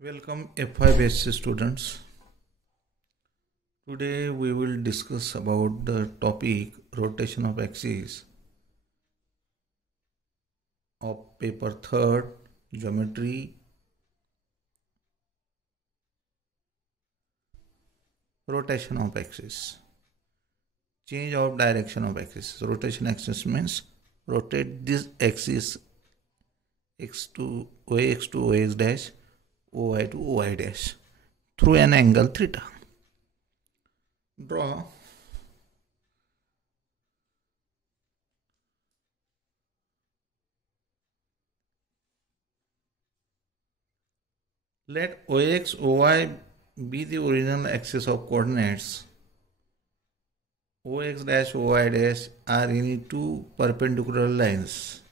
Welcome F5SC students. Today we will discuss about the topic rotation of axis of paper 3rd geometry. Rotation of axis. Change of direction of axis. Rotation axis means rotate this axis x to ox dash, oy to oy dash through an angle theta. Draw let ox oy be the original axis of coordinates. Ox dash oy dash are any two perpendicular lines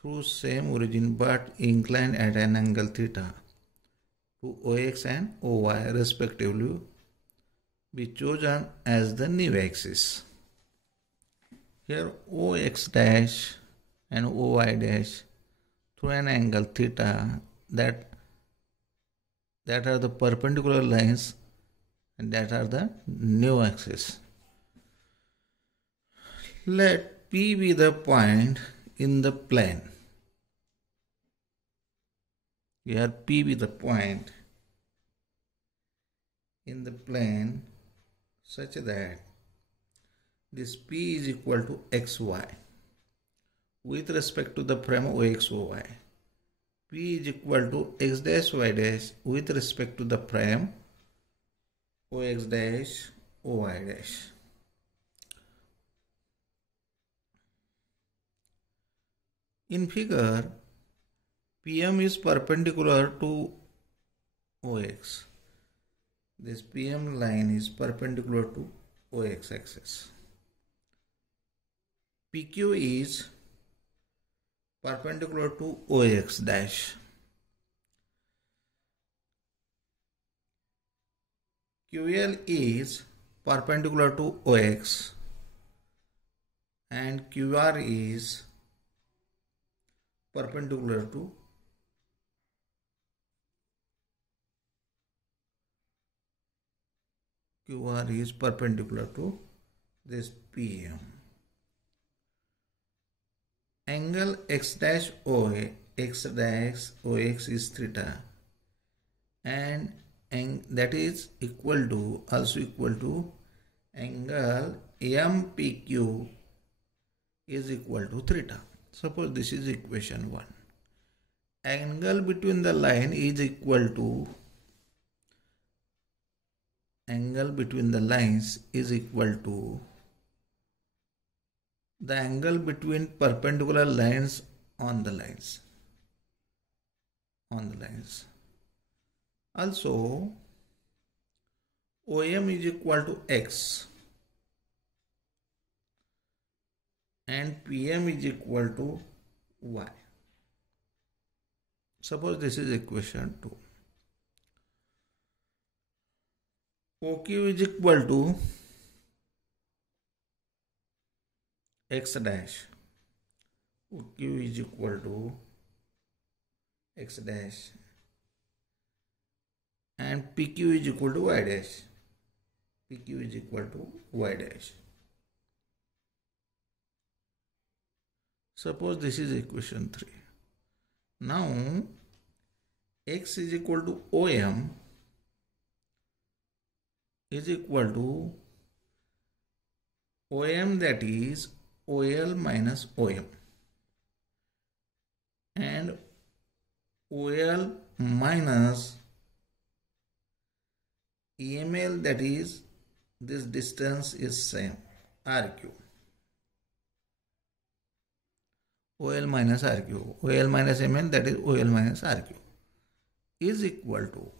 through same origin but inclined at an angle theta to ox and oy respectively be chosen as the new axis. Here ox dash and oy dash through an angle theta that are the perpendicular lines and that are the new axis. Let P be the point in the plane. Here P be the point in the plane such that this P is equal to xy with respect to the frame oxy. P is equal to x dash y dash with respect to the frame ox dash oy dash. In figure, PM is perpendicular to OX. This PM line is perpendicular to OX axis. PQ is perpendicular to OX dash. QL is perpendicular to OX and QR is perpendicular to this PM. Angle x dash OA, x dash OX is theta and that is also equal to angle MPQ is equal to theta. Suppose this is equation 1. Angle between the line is equal to the angle between perpendicular lines on the lines. Also, OM is equal to x and PM is equal to y. Suppose this is equation 2. OQ is equal to x dash. OQ is equal to x dash and PQ is equal to y dash. PQ is equal to y dash. Suppose this is equation 3. Now x is equal to OM is equal to OM, that is OL minus OM, and OL minus EML, that is this distance is same, RQ. OL minus RQ, OL minus ML, that is OL minus RQ, is equal to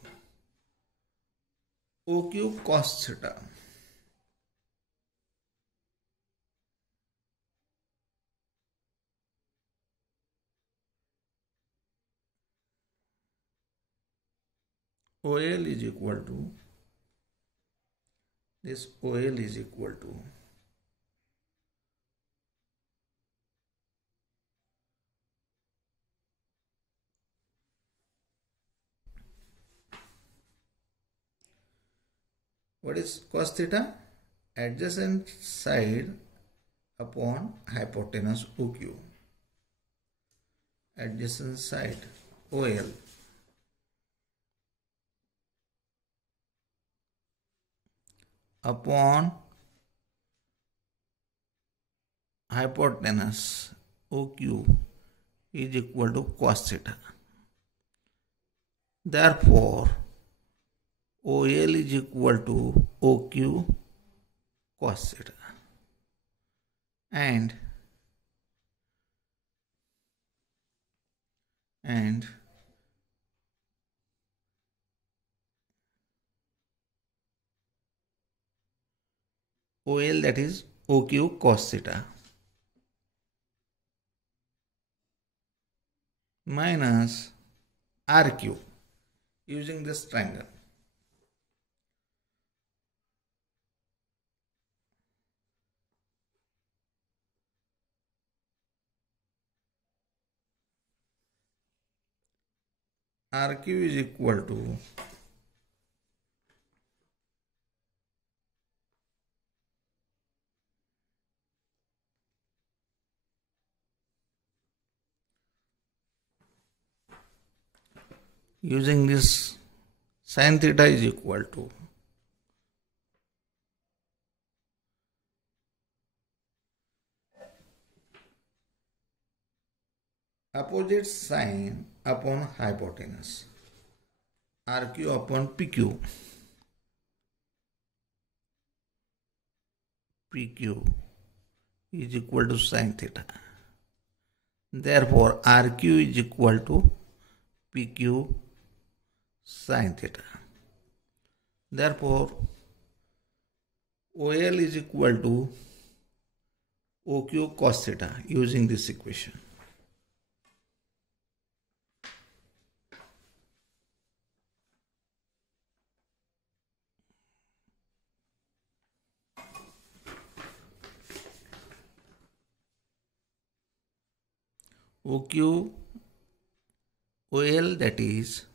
OQ cos theta. OL is equal to this, OL is equal to What is cos theta? Adjacent side upon hypotenuse OQ. Adjacent side OL upon hypotenuse OQ is equal to cos theta. Therefore, OL is equal to OQ cos theta. And OL, that is OQ cos theta, minus RQ using this triangle. RQ is equal to using this sin theta is equal to opposite sine upon hypotenuse, RQ upon PQ. PQ is equal to sin theta. Therefore, RQ is equal to PQ sin theta. Therefore, OL is equal to OQ cos theta using this equation. OQ OL, that is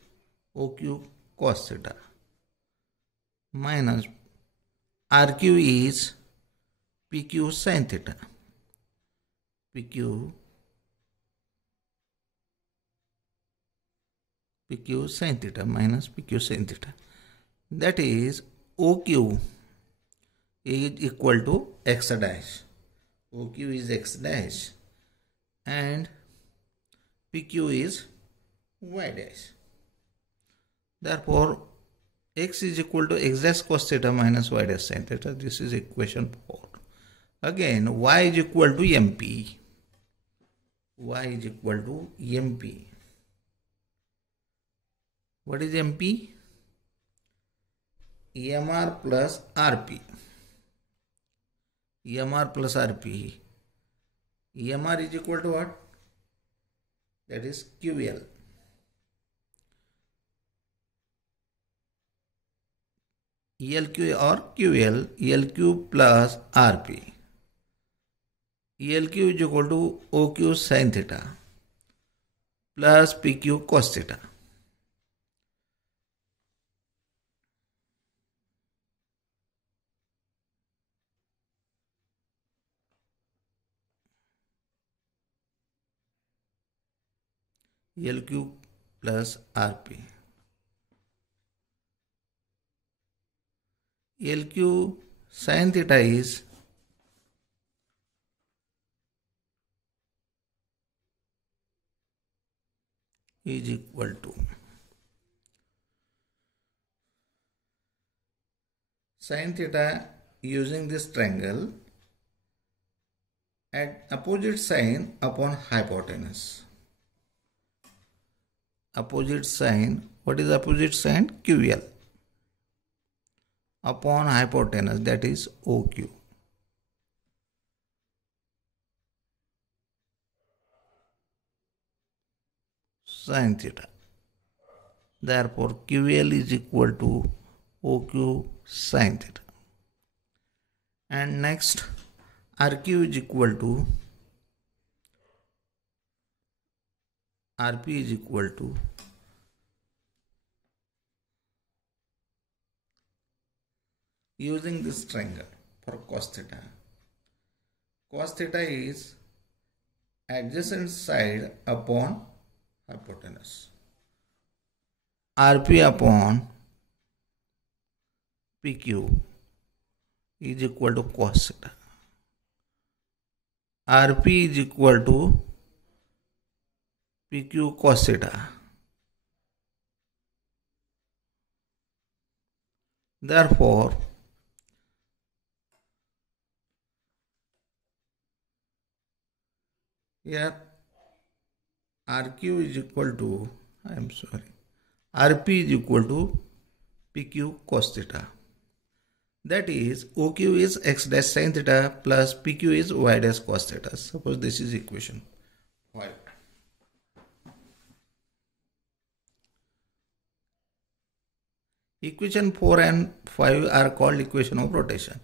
OQ cos theta, minus RQ is PQ sin theta. PQ sin theta minus PQ sin theta. That is OQ is equal to X dash. OQ is X dash and PQ is Y dash. Therefore, X is equal to X dash cos theta minus Y dash sin theta. This is equation 4. Again, Y is equal to MP. Y is equal to MP. What is MP? EMR plus RP. EMR plus RP. EMR is equal to what? That is QL. ELQ or QL, ELQ plus RP. ELQ is equal to OQ sin theta plus PQ cos theta. ELQ plus RP. ELQ sin theta is equal to sin theta using this triangle at opposite sine upon hypotenuse. Opposite sine, what is opposite sine? QL upon hypotenuse, that is OQ. Sin theta. Therefore, QL is equal to OQ sin theta. And next, RQ is equal to RP is equal to using this triangle for cos theta. Cos theta is adjacent side upon hypotenuse. Rp upon PQ is equal to cos theta. Rp is equal to PQ cos theta. Therefore, here RQ is equal to, RP is equal to PQ cos theta. That is, OQ is x dash sin theta plus PQ is y dash cos theta. Suppose this is equation 5. Equation 4 and 5 are called equation of rotation.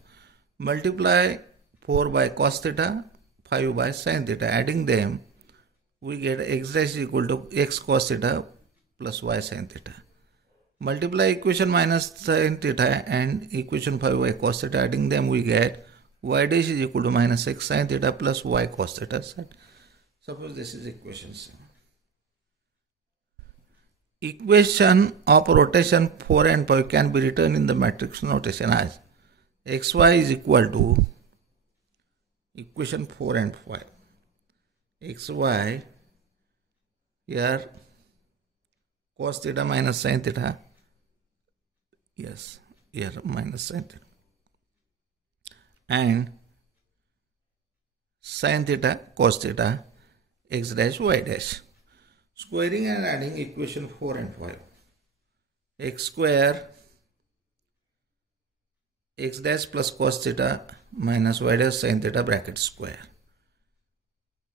Multiply 4 by cos theta, 5 by sin theta. Adding them, we get x dash is equal to x cos theta plus y sin theta. Multiply equation minus sin theta and equation 5 by cos theta. Adding them, we get y dash is equal to minus x sin theta plus y cos theta. Suppose this is equation 7. Equation of rotation 4 and 5 can be written in the matrix notation as xy is equal to equation 4 and 5. Xy here cos theta minus sin theta. Yes, here minus sin theta. And sin theta cos theta x dash y dash. Squaring and adding equation 4 and 5. X square x dash plus cos theta minus y dash sin theta bracket square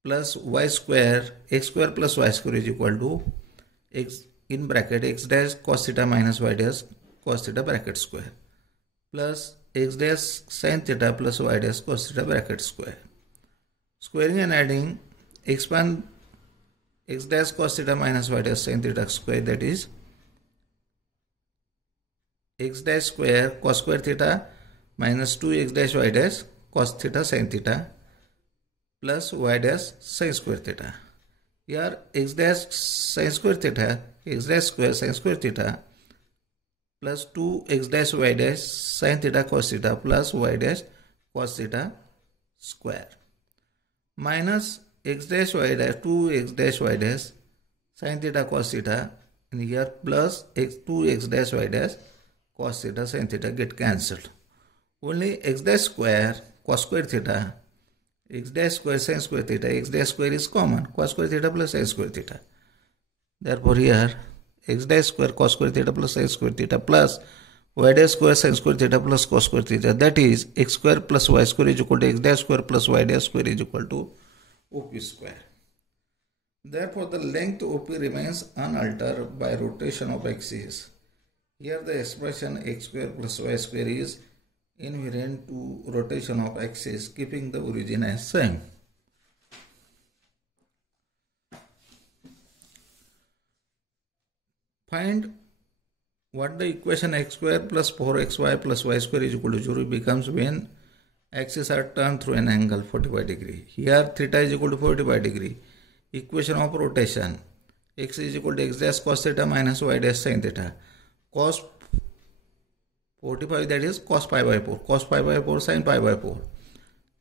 plus y square x square plus y square is equal to x in bracket x dash cos theta minus y dash cos theta bracket square plus x dash sin theta plus y dash cos theta bracket square. Squaring and adding, expand x dash cos theta minus y dash sin theta square, that is x dash square cos square theta minus 2x dash y dash cos theta sin theta plus y dash sin square theta. Here x dash sin square theta, x dash square sin square theta plus 2x dash y dash sin theta cos theta plus y dash cos theta square minus x dash y dash 2x dash y dash sin theta cos theta, and here plus 2x dash y dash cos theta sin theta get cancelled. Only x dash square cos square theta, x dash square sin square theta, x dash square is common, cos square theta plus sin square theta. Therefore here x dash square cos square theta plus sin square theta plus y dash square sin square theta plus cos square theta, that is x square plus y square is equal to x dash square plus y dash square is equal to OP square. Therefore the length OP remains unaltered by rotation of axis. Here the expression x square plus y square is invariant to rotation of axis, keeping the origin as same. Find what the equation x square plus 4xy plus y square is equal to 0 becomes when axes are turned through an angle 45 degree. Here theta is equal to 45 degree. Equation of rotation, x is equal to x dash cos theta minus y dash sin theta. Cos 45, that is cos pi by 4, cos pi by 4 sin pi by 4,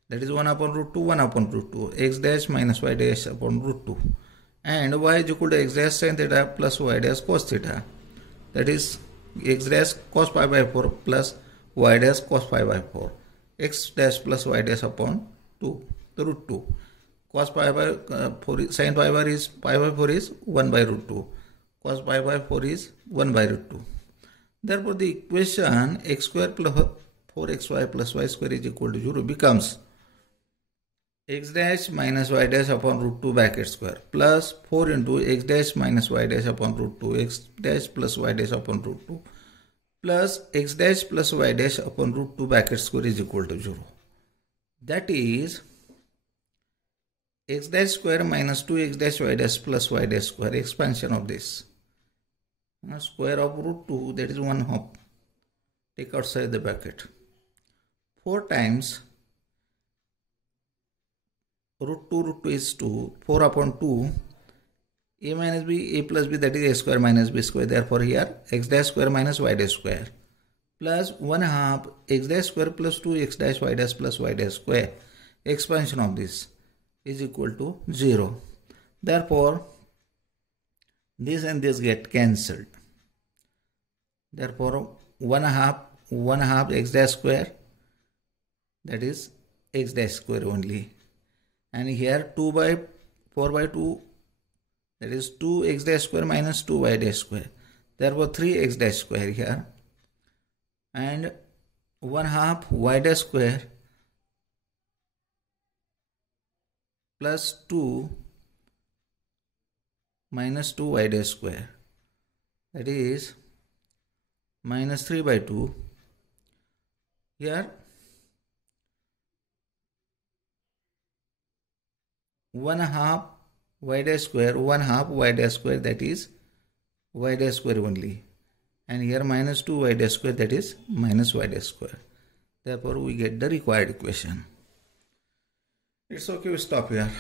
that is 1 upon root 2, 1 upon root 2, x dash minus y dash upon root 2, and y is equal to x dash sin theta plus y dash cos theta, that is x dash cos pi by 4 plus y dash cos pi by 4, x dash plus y dash upon 2, the root 2, cos pi by 4 sin pi by 4 is 1 by root 2, cos pi by 4 is 1 by root 2. Therefore the equation x square plus 4xy plus y square is equal to 0 becomes x dash minus y dash upon root 2 bracket square plus 4 into x dash minus y dash upon root 2, x dash plus y dash upon root 2 plus x dash plus y dash upon root 2 bracket square is equal to 0. That is x dash square minus 2x dash y dash plus y dash square, expansion of this. Now square of root 2, that is 1 half. Take outside the bracket. 4 times root 2 is 2, 4 upon 2, a minus b, a plus b, that is a square minus b square. Therefore here x dash square minus y dash square plus 1 half x dash square plus 2 x dash y dash plus y dash square. Expansion of this is equal to 0. Therefore this and this get cancelled. Therefore 1 half x dash square, that is x dash square only. And here 2 by 4 by 2, that is 2x dash square minus 2y dash square. Therefore 3x dash square here. And 1 half y dash square plus 2 minus 2y dash square, that is minus 3 by 2. Here 1 half y dash square, 1 half y dash square, that is y dash square only. And here minus 2y dash square, that is minus y dash square. Therefore we get the required equation. It's okay, we stop here.